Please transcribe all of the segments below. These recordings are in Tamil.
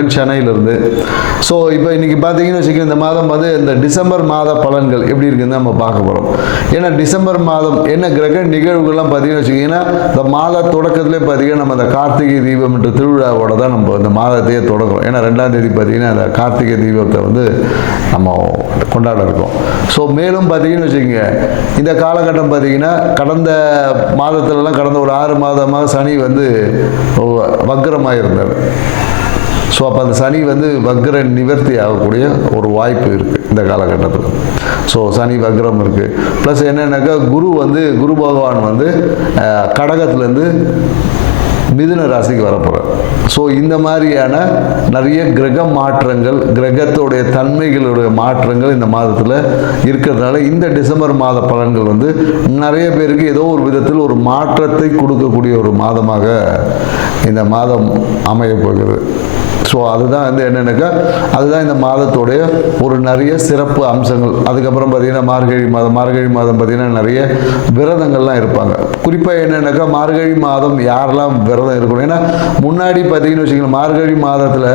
சொல்கிறேன் சென்னையிலேருந்து. ஸோ இப்போ இன்றைக்கி பார்த்தீங்கன்னு வச்சுக்கோங்க, இந்த மாதம் வந்து இந்த டிசம்பர் மாத பலன்கள் எப்படி இருக்குதுன்னு நம்ம பார்க்க போகிறோம். ஏன்னா டிசம்பர் மாதம் என்ன கிரக நிகழ்வுகள்லாம் பார்த்தீங்கன்னு வச்சுக்கிங்கன்னா, இந்த மாத தொடக்கத்திலே பார்த்தீங்கன்னா நம்ம இந்த கார்த்திகை தீபம் என்ற திருவிழாவோட தான் நம்ம இந்த மாதத்தையே தொடங்குறோம். ஏன்னா 2ஆம் தேதி பார்த்தீங்கன்னா அந்த கார்த்திகை தீபத்தை வந்து நம்ம கொண்டாட இருக்கோம். ஸோ மேலும் பார்த்தீங்கன்னு வச்சுக்கோங்க, இந்த காலகட்டம் பார்த்தீங்கன்னா கடந்த மாதத்துலலாம் கடந்த ஒரு 6 மாதமாக சனி வந்து வக்ரமாக இருந்தார். ஸோ அப்போ அந்த சனி வந்து வக்ர நிவர்த்தி ஆகக்கூடிய ஒரு வாய்ப்பு இருக்குது இந்த காலகட்டத்தில். ஸோ சனி வக்ரம் இருக்குது. ப்ளஸ் என்னென்னாக்கா குரு பகவான் வந்து கடகத்துலேருந்து மிதுன ராசிக்கு வரப்போகிறார். ஸோ இந்த மாதிரியான நிறைய கிரக மாற்றங்கள், கிரகத்தோடைய தன்மைகளுடைய மாற்றங்கள் இந்த மாதத்தில் இருக்கிறதுனால இந்த டிசம்பர் மாத பலன்கள் வந்து நிறைய பேருக்கு ஏதோ ஒரு விதத்தில் ஒரு மாற்றத்தை கொடுக்கக்கூடிய ஒரு மாதமாக இந்த மாதம் அமையப் போகிறது. ஸோ அதுதான் வந்து என்னென்னாக்கா அதுதான் இந்த மாதத்துடைய ஒரு நிறைய சிறப்பு அம்சங்கள். அதுக்கப்புறம் பார்த்திங்கன்னா மார்கழி மாதம் பார்த்திங்கன்னா நிறைய விரதங்கள்லாம் இருப்பாங்க. குறிப்பாக என்னென்னாக்கா மார்கழி மாதம் யாரெல்லாம் விரதம் இருக்கணும், ஏன்னா முன்னாடி பார்த்திங்கன்னு வச்சுக்கோங்க மார்கழி மாதத்தில்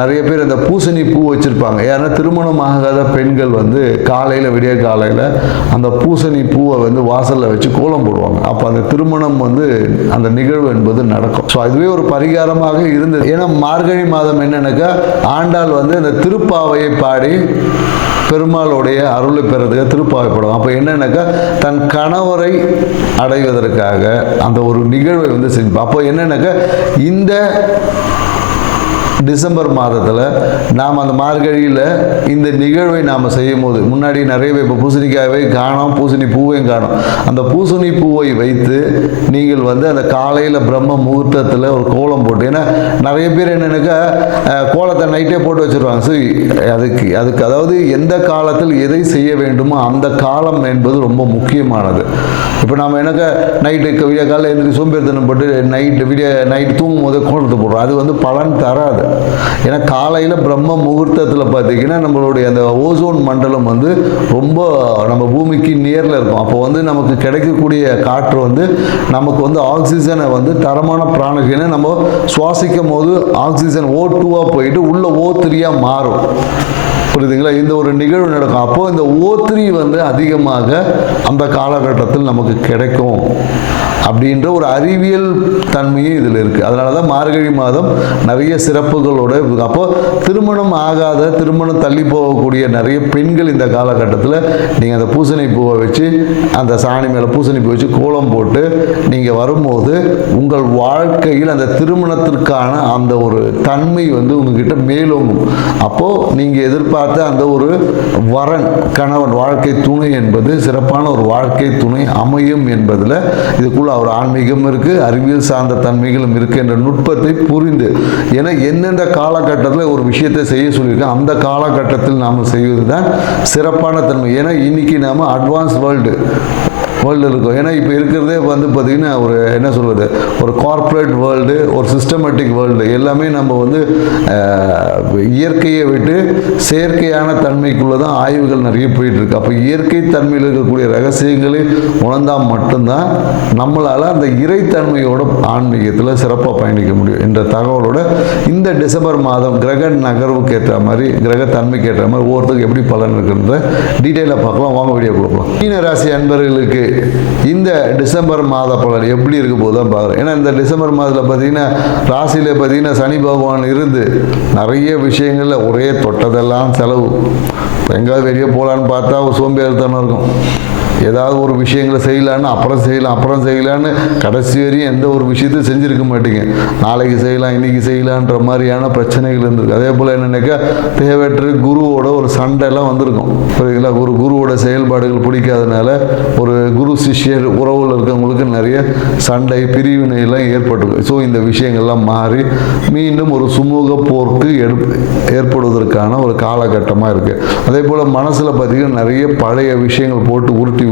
நிறைய பேர் இந்த பூசணி பூ வச்சுருப்பாங்க. ஏன்னா திருமணம் ஆகாத பெண்கள் வந்து விடிய காலையில் அந்த பூசணி பூவை வந்து வாசலில் வச்சு கோலம் போடுவாங்க. அப்போ அந்த திருமணம் வந்து அந்த நிகழ்வு என்பது நடக்கும். ஸோ அதுவே ஒரு பரிகாரமாக இருந்தது. ஏன்னா மார்கழி மாதம் என்னன்னாக்கா ஆண்டாள் வந்து அந்த திருப்பாவையை பாடி பெருமாளுடைய அருளை பெறதுக்கு திருப்பாவை பாடுவாங்க. அப்போ என்னன்னாக்கா தன் கணவரை அடைவதற்காக அந்த ஒரு நிகழ்வை வந்து செஞ்சு. அப்போ என்னன்னாக்கா இந்த டிசம்பர் மாதத்தில் நாம் அந்த மார்கழியில் இந்த நிகழ்வை நாம் செய்யும் போது முன்னாடி நிறையவே இப்போ பூசணிக்காயை காணோம், பூசணி பூவையும் காணோம். அந்த பூசணி பூவை வைத்து நீங்கள் வந்து அந்த காலையில் பிரம்ம முகூர்த்தத்தில் ஒரு கோலம் போட்டு, ஏன்னா நிறைய பேர் என்னென்னாக்கா கோலத்தை நைட்டே போட்டு வச்சுருவாங்க. ஸோ அதுக்கு அதாவது எந்த காலத்தில் எதை செய்ய வேண்டுமோ அந்த காலம் என்பது ரொம்ப முக்கியமானது. இப்போ நம்ம என்னக்கா நைட்டு விடிய காலையில் எழுந்திரி சோம்பேறித்தனம் போட்டு நைட்டு தூங்கும் போதே கோலத்தை போடுறோம். அது வந்து பலன் தராது. ஏன்னா காலையில் பிரம்ம முகூர்த்தத்தில் பார்த்தீங்கன்னா நம்மளுடைய அந்த ஓசோன் மண்டலம் வந்து ரொம்ப நம்ம பூமிக்கு நேரில் இருக்கும். அப்போ வந்து நமக்கு கிடைக்கக்கூடிய காற்று வந்து நமக்கு வந்து ஆக்சிஜனை வந்து தரமான பிராணகினை நம்ம சுவாசிக்கும் போது ஆக்சிஜன் O2 போயிட்டு உள்ள O3 மாறும். புரியுதுங்களா? இந்த ஒரு நிகழ்வு நடக்கும். அப்போது இந்த O3 வந்து அதிகமாக அந்த காலகட்டத்தில் நமக்கு கிடைக்கும் அப்படின்ற ஒரு அறிவியல் தன்மையும் இதில் இருக்குது. அதனால தான் மார்கழி மாதம் நிறைய சிறப்புகளோடு. அப்போது திருமணம் தள்ளி போகக்கூடிய நிறைய பெண்கள் இந்த காலகட்டத்தில் நீங்கள் அந்த பூசணி பூவை வச்சு அந்த சாணி மேலே பூசணி பூ வச்சு கோலம் போட்டு நீங்கள் வரும்போது உங்கள் வாழ்க்கையில் அந்த திருமணத்திற்கான அந்த ஒரு தன்மை வந்து உங்ககிட்ட மேலோங்கும். அப்போது நீங்கள் எதிர்பார்த்த அந்த ஒரு வரன், கணவன், வாழ்க்கை துணை என்பது சிறப்பான ஒரு வாழ்க்கை துணை அமையும் என்பதில் இதுக்குள்ள ஒரு ஆன்மீகம் இருக்கு, அறிவியல் சார்ந்த தன்மைகளும் இருக்கு என்ற நுட்பத்தை புரிந்து, ஏன்னா எந்தெந்த காலகட்டத்தில் ஒரு விஷயத்தை செய்ய சொல்லியிருக்கோம் அந்த காலகட்டத்தில் நாம் செய்வது தான் சிறப்பான தன்மை. ஏன்னா இன்னைக்கு நாம அட்வான்ஸ் வேர்ல்டு இருக்கும். ஏன்னா இப்போ இருக்கிறதே வந்து பார்த்திங்கன்னா ஒரு என்ன சொல்வது, ஒரு கார்ப்பரேட் வேர்ல்டு, ஒரு சிஸ்டமேட்டிக் வேர்ல்டு. எல்லாமே நம்ம வந்து இயற்கையை விட்டு செயற்கையான தன்மைக்குள்ளே தான் ஆய்வுகள் நிறைய போயிட்டுருக்கு. அப்போ இயற்கை தன்மையில் இருக்கக்கூடிய ரகசியங்களை உணர்ந்தால் மட்டும்தான் நம்மளால் அந்த இறைத்தன்மையோட ஆன்மீகத்தில் சிறப்பாக பயணிக்க முடியும் என்ற தகவலோட இந்த டிசம்பர் மாதம் கிரக நகர்வுக்கு ஏற்ற மாதிரி, கிரக தன்மைக்கு ஏற்ற மாதிரி ஒவ்வொருத்தருக்கு எப்படி பலன் இருக்குன்ற டீட்டெயிலாக பார்க்கலாம். வாங்க வீடியோ கொடுக்கலாம். மீன ராசி அன்பர்களுக்கு இந்த டிசம்பர் மாத பலன் எப்படி இருக்க போது தான் பார்க்குறேன். ஏன்னா இந்த டிசம்பர் மாதத்தில் பார்த்தீங்கன்னா ராசியில் பார்த்தீங்கன்னா சனி பகவான் இருந்து நிறைய விஷயங்களில் ஒரே தொட்டதெல்லாம் செலவு. எங்கேயாவது வெளியே போகலான்னு பார்த்தா ஒரு சோம்பேறித்தனம் இருக்கும். ஏதாவது ஒரு விஷயங்களை செய்யலான்னு அப்புறம் செய்யலான்னு கடைசி வரையும் எந்த ஒரு விஷயத்தையும் செஞ்சுருக்க மாட்டீங்க. நாளைக்கு செய்யலாம், இன்னைக்கு செய்யலான்ற மாதிரியான பிரச்சனைகள் இருந்திருக்கு. அதே போல் என்னென்னாக்கா தேவையற்ற குருவோட ஒரு சண்டைலாம் வந்திருக்கும். புரியுதுங்களா? குருவோட செயல்பாடுகள் பிடிக்காதனால ஒரு குரு சிஷ்யர் உறவுகள் இருக்கவங்களுக்கு நிறைய சண்டை, பிரிவினைலாம் ஏற்பட்டு. ஸோ இந்த விஷயங்கள்லாம் மாறி மீண்டும் ஒரு சுமூக போருக்கு ஏற்படுவதற்கான ஒரு காலகட்டமாக இருக்குது. அதே போல் மனசில் பார்த்திங்கன்னா நிறைய பழைய விஷயங்கள் போட்டு உருட்டி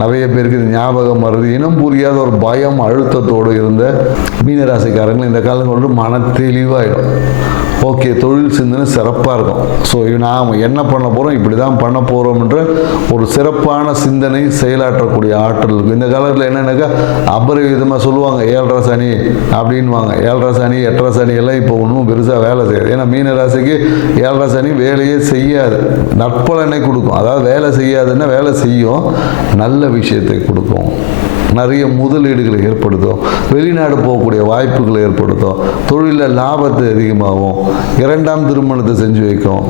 நிறைய பேருக்கு ஞாபகம் வருது. இனம் புரியாத ஒரு பயம், அழுத்தத்தோடு இருந்த மீனராசிக்காரங்கள் இந்த காலங்களில் மன தெளிவாயிடும். ஓகே, தொழில் சிந்தனை சிறப்பாக இருக்கும். ஸோ நாம் என்ன பண்ண போகிறோம், இப்படி தான் பண்ண போகிறோம்ன்ற ஒரு சிறப்பான சிந்தனை, செயலாற்றக்கூடிய ஆற்றல் இருக்கும். இந்த காலத்தில் என்னென்னாக்கா அபரிவிதமாக சொல்லுவாங்க 7.5 சனி அப்படின்வாங்க. 7.5 சனி 8.5 சனி எல்லாம் இப்போ ஒன்றும் பெருசாக வேலை செய்யாது. ஏன்னா மீன ராசிக்கு 7.5 சனி வேலையே செய்யாது, நற்பலனை கொடுக்கும். அதாவது வேலை செய்யாதுன்னா வேலை செய்யும், நல்ல விஷயத்தை கொடுக்கும், நிறைய முதலீடுகளை ஏற்படுத்தும், வெளிநாடு போகக்கூடிய வாய்ப்புகளை ஏற்படுத்தும், தொழிலில் லாபத்தை அதிகமாகும், 2ஆம் திருமணத்தை செஞ்சு வைக்கும்.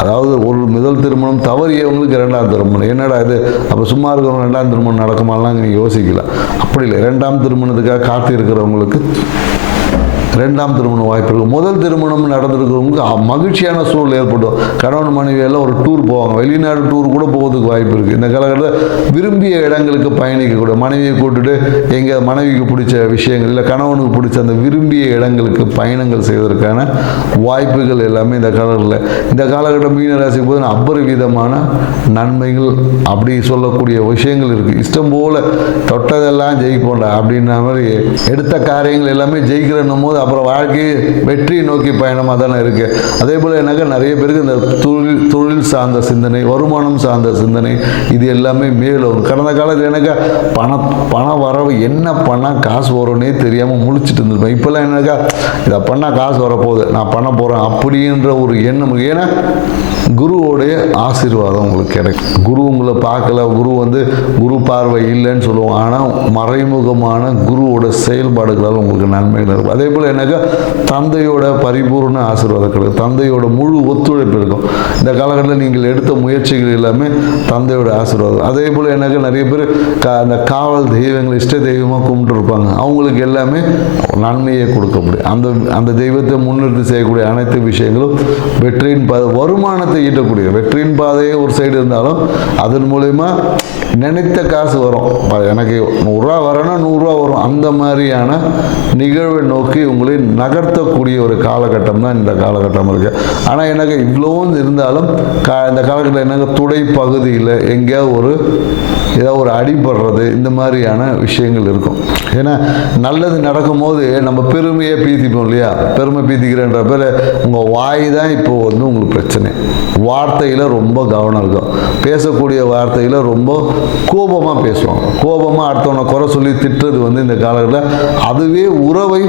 அதாவது ஒரு முதல் திருமணம் தவறியவங்களுக்கு 2ஆம் திருமணம் என்னடா இது, அப்போ சும்மா இருக்கிறவங்க 2ஆம் திருமணம் நடக்குமாலாம் நீங்கள் யோசிக்கலாம். அப்படி இல்லை, 2ஆம் திருமணத்துக்காக காத்து இருக்கிறவங்களுக்கு 2ஆம் திருமண வாய்ப்பு இருக்கும். முதல் திருமணம் நடந்திருக்கிறவங்களுக்கு மகிழ்ச்சியான சூழல் ஏற்படும். கணவன் மனைவியெல்லாம் ஒரு டூர் போவாங்க, வெளிநாடு டூர் கூட போகிறதுக்கு வாய்ப்பு இருக்குது. இந்த காலகட்டத்தில் விரும்பிய இடங்களுக்கு பயணிக்கக்கூடிய, மனைவியை கூட்டுட்டு எங்கள் மனைவிக்கு பிடிச்ச விஷயங்கள் இல்லை கணவனுக்கு பிடிச்ச அந்த விரும்பிய இடங்களுக்கு பயணங்கள் செய்வதற்கான வாய்ப்புகள் எல்லாமே இந்த காலகட்டம் மீனராசிக்கு போது அபரிவிதமான நன்மைகள் அப்படி சொல்லக்கூடிய விஷயங்கள் இருக்குது. இஷ்டம் போல் தொட்டதெல்லாம் ஜெயிப்போண்டா அப்படின்ற மாதிரி எடுத்த காரியங்கள் எல்லாமே ஜெயிக்கிறன்னும் போது அப்புறம் வாழ்க்கையை வெற்றியை நோக்கி பயணமாக தானே இருக்குது. அதே போல் எனக்கு நிறைய பேருக்கு இந்த தொழில் சார்ந்த சிந்தனை, வருமானம் சார்ந்த சிந்தனை, இது எல்லாமே மேலும் கடந்த காலத்தில் எனக்கு பணம் வரவு என்ன பண்ணால் காசு வரும்னே தெரியாமல் முழிச்சிட்டு இருந்திருப்பேன். இப்போல்லாம் என்னக்கா இதை பண்ணால் காசு வரப்போகுது, நான் பண்ண போகிறேன் அப்படின்ற ஒரு எண்ணம். ஏன்னா குருவோடைய ஆசீர்வாதம் உங்களுக்கு கிடைக்கும். குரு உங்களை பார்க்கல, குரு பார்வை இல்லைன்னு சொல்லுவோம். ஆனால் மறைமுகமான குருவோட செயல்பாடுகளால் உங்களுக்கு நன்மைகள் இருக்கும். அதே போல் என்னக்கா தந்தையோட பரிபூர்ண ஆசீர்வாதம் கிடைக்கும், தந்தையோட முழு ஒத்துழைப்பு இருக்கும். இந்த காலகட்டத்தில் நீங்கள் எடுத்த முயற்சிகள் எல்லாமே தந்தையோட ஆசீர்வாதம். அதே போல் எனக்கு நிறைய பேர் அந்த காவல் தெய்வங்கள் இஷ்ட தெய்வமாக கும்பிட்டு இருப்பாங்க, அவங்களுக்கு எல்லாமே நன்மையை கொடுக்க முடியும். அந்த தெய்வத்தை முன்னிறுத்தி செய்யக்கூடிய அனைத்து விஷயங்களும் வெற்றியின் வருமானத்தை ஈட்டக்கூடிய வெற்றியின் பாதையே ஒரு சைடு இருந்தாலும் அதன் மூலமா நினைத்த காசு வரும். எனக்கு 100 ரூபா வரணும்னா 100 ரூபா வரும். அந்த மாதிரியான நிகழ்வை நோக்கி உங்களை நகர்த்தக்கூடிய ஒரு காலகட்டம் தான் இந்த காலகட்டம் இருக்கு. ஆனால் எனக்கு இவ்வளவும் இருந்தாலும் இந்த காலகட்டத்தில் எனக்கு துடை பகுதியில் எங்கேயாவது ஏதாவது ஒரு அடிபடுறது இந்த மாதிரியான விஷயங்கள் இருக்கும். ஏன்னா நல்லது நடக்கும்போது நம்ம பெருமையை பீத்திப்போம் இல்லையா, பெருமை பீத்திக்கிறன்ற பேர் உங்கள் வாய் தான் இப்போ உங்களுக்கு பிரச்சனை. வார்த்தையில் ரொம்ப கவனம் இருக்கும், பேசக்கூடிய வார்த்தையில் ரொம்ப கோபமாக பேசுவாங்க, கோபமாக அடுத்தவனை குறை சொல்லி திட்டுறது இந்த காலத்தில் அதுவே உறவை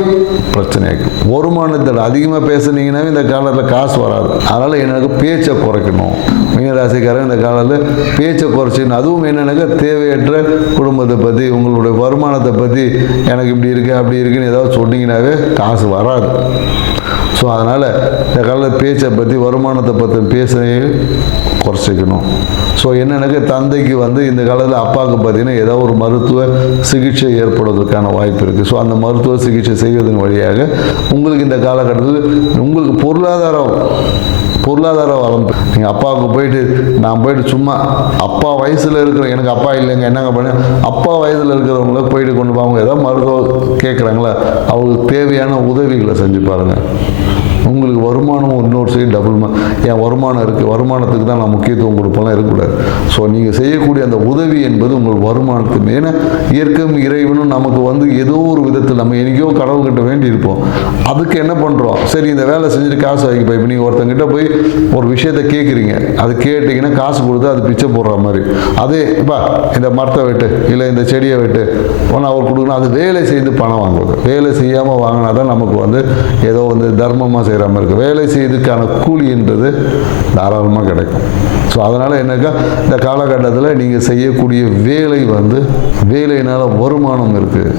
பிரச்சனையாக்கும். வருமானத்தில் அதிகமாக பேசுனீங்கன்னாவே இந்த காலத்தில் காசு வராது. அதனால் எனக்கு பேச்சை குறைக்கணும். மீனராசிக்காரன் இந்த காலத்தில் பேச்சை குறைச்சிக்கணும். அதுவும் என்னென்னாக்கா தேவையற்ற குடும்பத்தை பற்றி உங்களுடைய வருமானத்தை பற்றி எனக்கு இப்படி இருக்கு அப்படி இருக்குன்னு ஏதாவது சொன்னீங்கன்னாவே காசு வராது. ஸோ அதனால் இந்த காலத்தில் பேச்சை பற்றி வருமானத்தை பற்றி பேசுகிறே குறைச்சிக்கணும். ஸோ என்னென்னாக்க தந்தைக்கு இந்த காலத்தில் அப்பாவுக்கு பார்த்தீங்கன்னா ஏதாவது ஒரு மருத்துவ சிகிச்சை ஏற்படுவதற்கான வாய்ப்பு இருக்குது. ஸோ அந்த மருத்துவ சிகிச்சை செய்வதன் வழியாக உங்களுக்கு இந்த காலகட்டத்தில் உங்களுக்கு பொருளாதார வளம். நீங்கள் அப்பாவுக்கு போயிட்டு நான் போயிட்டு சும்மா அப்பா வயசில் இருக்கிற எனக்கு அப்பா இல்லைங்க என்னங்க பண்ண அப்பா வயதில் இருக்கிறவங்கள போயிட்டு கொண்டு போவாங்க ஏதாவது மருத்துவம் கேட்குறாங்களா அவங்களுக்கு தேவையான உதவிகளை செஞ்சு பாருங்கள். உங்களுக்கு வருமானம் இன்னொரு சைடு டபுள் என் வருமானம் இருக்குது, வருமானத்துக்கு தான் நான் முக்கியத்துவம் கொடுப்பேன் இருக்கக்கூடாது. ஸோ நீங்கள் செய்யக்கூடிய அந்த உதவி என்பது உங்கள் வருமானத்துக்கு. ஏன்னா இயற்கையும் இறைவனும் நமக்கு ஏதோ ஒரு விதத்தில் நம்ம எனக்கோ கடவுள்கிட்ட வேண்டி இருப்போம். அதுக்கு என்ன பண்ணுறோம், சரி இந்த வேலை செஞ்சுட்டு காசு வாங்கிப்போ. இப்போ நீங்கள் ஒருத்தங்கிட்ட போய் ஒரு விஷயத்தை கேட்குறீங்க, அது கேட்டிங்கன்னா காசு கொடுத்து அது பிச்சை போடுற மாதிரி. அதே இப்போ இந்த மரத்தை வெட்டு இல்லை இந்த செடியை வெட்டு ஒன்று அவர் கொடுக்கணும், அது வேலை செய்து பணம் வாங்குவது. வேலை செய்யாமல் வாங்கினா தான் நமக்கு ஏதோ தர்மமாக செய்கிற மாதிரி இருக்குது. வேலை செய்யறதுக்கான கூலின்றது தாராளமாக கிடைக்கும். ஸோ அதனால் என்னக்கா இந்த காலகட்டத்தில் நீங்கள் செய்யக்கூடிய வேலை வேலையினால் வருமானம் இருக்குது,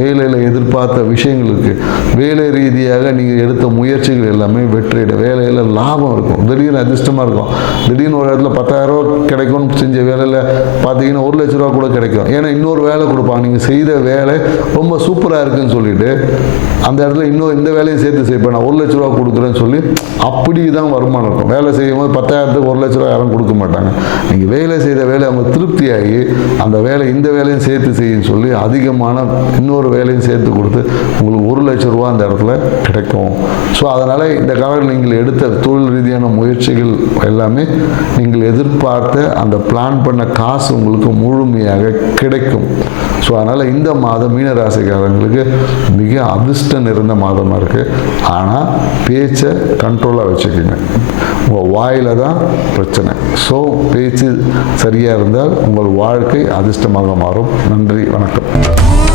வேலையில் எதிர்பார்த்த விஷயங்கள் இருக்குது, வேலை ரீதியாக நீங்கள் எடுத்த முயற்சிகள் எல்லாமே வெற்றியிடும், வேலையில் லாபம் இருக்கும், திடீர்னு அதிர்ஷ்டமாக இருக்கும். திடீர்னு ஒரு இடத்துல 10,000 ரூபா கிடைக்கும்னு செஞ்ச வேலையில் பார்த்தீங்கன்னா 1 லட்ச ரூபா கூட கிடைக்கும். ஏன்னா இன்னொரு வேலை கொடுப்பாங்க, நீங்கள் செய்த வேலை ரொம்ப சூப்பராக இருக்குன்னு சொல்லிட்டு அந்த இடத்துல இந்த வேலையும் சேர்த்து செய்ப்பேன் நான் 1 லட்ச ரூபா கொடுக்குறேன்னு சொல்லி அப்படி தான் வருமானம் இருக்கும். வேலை செய்யும் போது 10,000க்கு 1 லட்ச ரூபா யாரும் கொடுக்க மாட்டாங்க. நீங்கள் வேலை செய்த வேலை அவங்க திருப்தியாகி அந்த வேலை இந்த வேலையும் சேர்த்து செய்யுன்னு சொல்லி அதிகமான இன்னொரு வேலையும் சேர்த்து கொடுத்து உங்களுக்கு 1 லட்ச ரூபா அந்த இடத்துல கிடைக்கும். ஸோ அதனால் இந்த காலத்தில் நீங்கள் எடுத்த தொழில் ரீதியான தேவையான முயற்சிகள் எல்லாமே நீங்கள் எதிர்பார்த்த அந்த பிளான் பண்ண காசு உங்களுக்கு முழுமையாக கிடைக்கும். ஸோ அதனால் இந்த மாதம் மீனராசிக்காரங்களுக்கு மிக அதிர்ஷ்டம் நிறைந்த மாதமாக இருக்குது. ஆனால் பேச்சை கண்ட்ரோலாக வச்சுக்கோங்க. உங்கள் வாயில் தான் பிரச்சனை. ஸோ பேச்சு சரியாக இருந்தால் உங்கள் வாழ்க்கை அதிர்ஷ்டமாக மாறும். நன்றி, வணக்கம்.